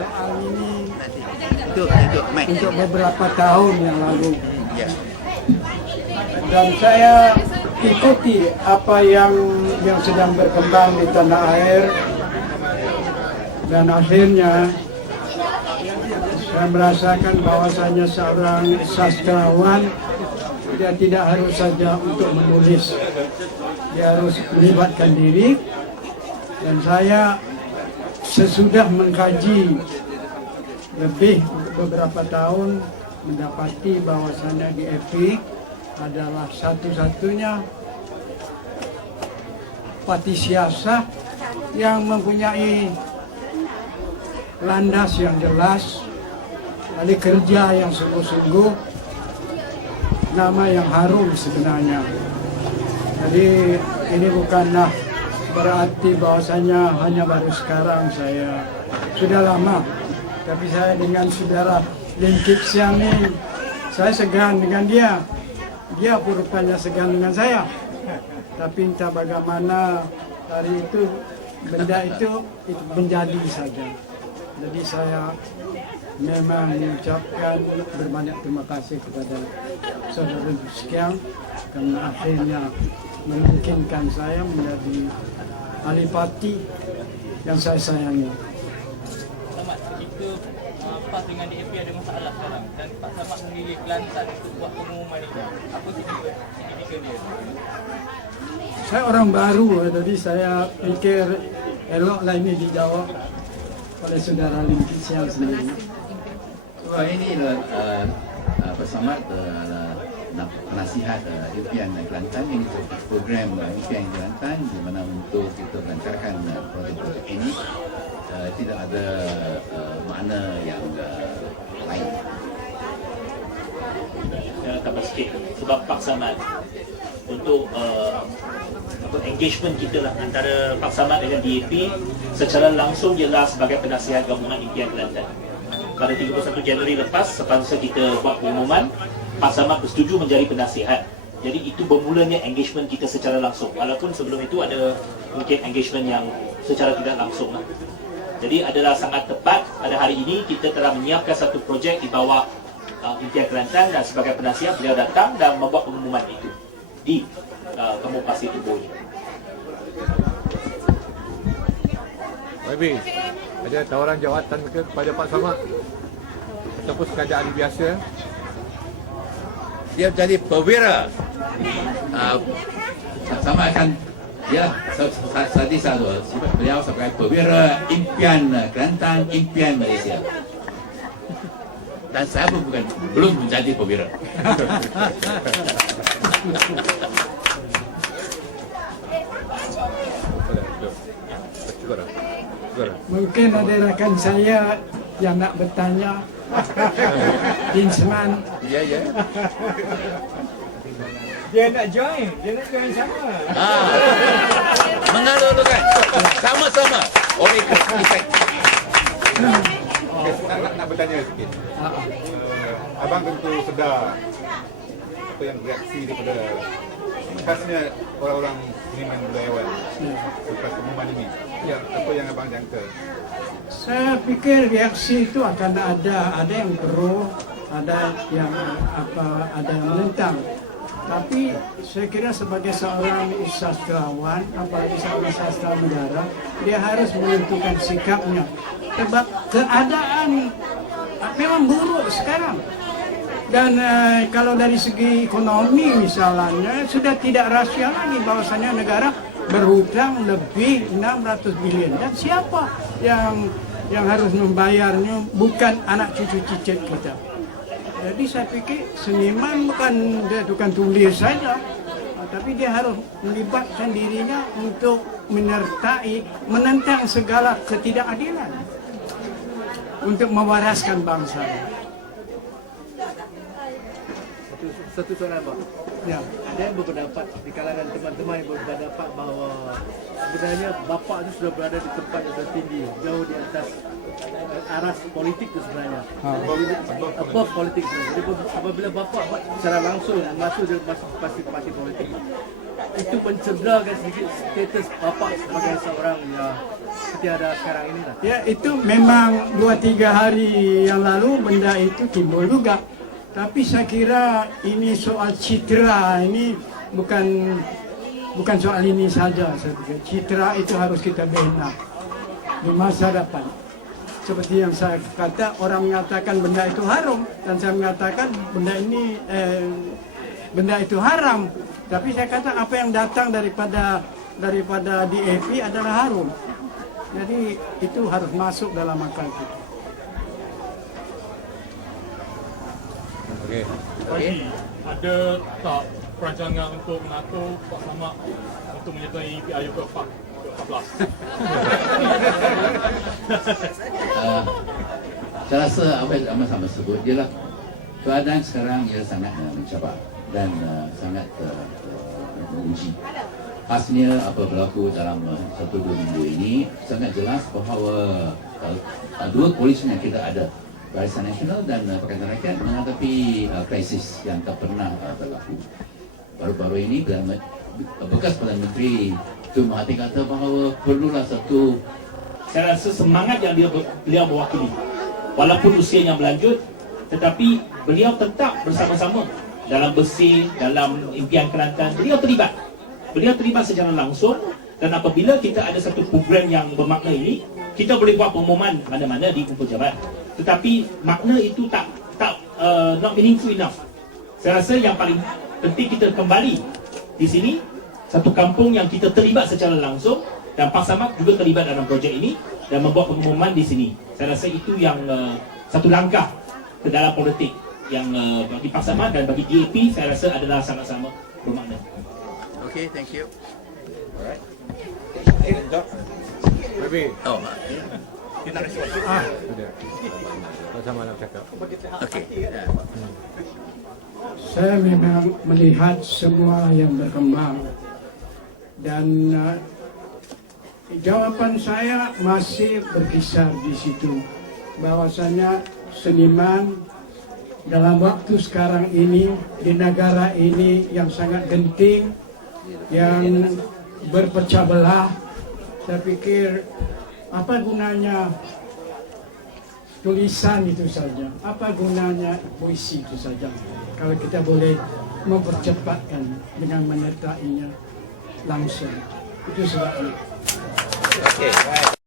soal ini untuk beberapa tahun yang lalu. Dan saya ikuti apa yang sedang berkembang di tanah air, dan akhirnya saya merasakan bahwasanya seorang sastrawan dia tidak harus saja untuk menulis, dia harus melibatkan diri. Dan saya sesudah mengkaji lebih beberapa tahun mendapati bahwasanya GFI adalah satu-satunya parti siasat yang mempunyai landas yang jelas, ahli kerja yang sungguh-sungguh, nama yang harum sebenarnya. Jadi ini bukanlah berarti bahwasanya hanya baru sekarang, saya sudah lama, tapi saya dengan saudara Lim Kip Siang ini, saya segan dengan dia pun rupanya segan dengan saya. Tapi entah bagaimana hari itu benda itu menjadi saja. Jadi saya memang mengucapkan berbanyak terima kasih kepada saudara sekalian karena akhirnya memungkinkan saya menjadi ahli parti yang saya sayangi. Ketika PAS dengan DAP ada masalah sekarang dan Pak Samad memilih Kelantan untuk buat pengumuman itu, apa signifikan dia? Saya orang baru, jadi saya pikir eloklah ini dijawab oleh saudara Lim Kip Siang sendiri. Wah, ini Pak Samad penasihat impian Kelantan, ini program impian Kelantan di mana untuk kita melancarkan projek-projek ini tidak ada makna yang lain. Saya tambah sikit sebab Pak Samad untuk engagement kita lah antara Pak Samad dengan DAP secara langsung jelas sebagai penasihat gabungan impian Kelantan. Pada 31 Januari lepas, semasa kita buat pengumuman, Pak Samad bersetuju menjadi penasihat. Jadi itu bermulanya engagement kita secara langsung. Walaupun sebelum itu ada mungkin engagement yang secara tidak langsung lah. Jadi adalah sangat tepat pada hari ini kita telah menyiapkan satu projek di bawah impian Kelantan, dan sebagai penasihat beliau datang dan membuat pengumuman itu di Kampung Pasir Tubuh ini. Baik, ada tawaran jawatan ke kepada Pak Samad ataupun sekadar ahli biasa? Dia jadi perwira. Sama akan ya tadi saya beliau sebagai perwira impian Kelantan, impian Malaysia. Dan saya pun belum menjadi perwira. Mungkin ada rakan saya yang nak bertanya, Dinsman. Ya. Dia nak join sama. Mengalurkan sama-sama oleh efek. Nak bertanya sikit. Abang tentu sedar apa yang reaksi daripada khasnya orang-orang seniman budayawan selepas pengumuman ini. Ya, apa yang abang jangka? Saya pikir reaksi itu akan ada yang pro, ada yang ada yang menentang. Tapi saya kira sebagai seorang sastrawan, apalagi seorang sastra negara, dia harus menentukan sikapnya. Sebab keadaan memang buruk sekarang. Dan kalau dari segi ekonomi misalnya, sudah tidak rasional lagi bahwasanya negara berhutang lebih 600 bilion. Dan siapa yang harus membayarnya? Bukan anak cucu cicit kita. Jadi saya pikir seniman bukan dia tukang tulis saja, tapi dia harus melibatkan dirinya untuk menyertai, menentang segala ketidakadilan untuk mewaraskan bangsa. Satu soalan, Pak. Ya. Ada yang berpendapat di kalangan teman-teman yang berpendapat bahawa sebenarnya bapa itu sudah berada di tempat yang tertinggi, jauh di atas aras politik itu sebenarnya. Above politik sebenarnya. Jadi apabila bapa secara langsung masuk dari parti politik, itu mencederahkan sedikit status bapak sebagai seorang yang seperti ada sekarang ini lah. Ya, itu memang 2-3 hari yang lalu benda itu timbul juga. Tapi saya kira ini soal citra, ini bukan soal ini saja. Saya pikir citra itu harus kita bina di masa depan. Seperti yang saya kata, orang mengatakan benda itu haram, dan saya mengatakan benda itu haram. Tapi saya kata apa yang datang daripada DAP adalah haram. Jadi itu harus masuk dalam akal kita. Okey. Ada tak perancangan untuk mengatur Pak Samad untuk menyertai PIU ke-14? Saya rasa apa yang Ahmad Samad sebut ialah keadaan sekarang ia sangat mencabar dan sangat menguji. Khasnya apa berlaku dalam 1-2 minggu ini sangat jelas bahawa dua koalisi yang kita ada, Barisan Nasional dan Pakatan Rakyat, menghadapi krisis yang tak pernah berlaku. Baru-baru ini bekas Perdana Menteri Tun Mahathir kata bahawa perlulah satu. Saya rasa semangat yang beliau mewakili, walaupun usianya berlanjut, tetapi beliau tetap bersama-sama dalam Bersih, dalam Impian Kelantan. Beliau terlibat secara langsung, dan apabila kita ada satu program yang bermakna ini, kita boleh buat pengumuman mana-mana di kumpul jabat. Tetapi makna itu tak not meaningful enough. Saya rasa yang paling penting kita kembali di sini, satu kampung yang kita terlibat secara langsung, dan Pak Samad juga terlibat dalam projek ini dan membuat pengumuman di sini. Saya rasa itu yang satu langkah ke dalam politik yang bagi Pak Samad dan bagi DAP saya rasa adalah sama-sama bermakna. Okay, thank you. Alright. Oh, Kita nak risau. Sama nak cakap. okay. Saya memang melihat semua yang berkembang, dan jawaban saya masih berkisar di situ, bahwasanya seniman dalam waktu sekarang ini di negara ini yang sangat genting, yang berpecah belah, saya pikir apa gunanya tulisan itu saja, apa gunanya puisi itu saja, kalau kita boleh mempercepatkan dengan menyertainya langsung. Itu sebabnya. Okay.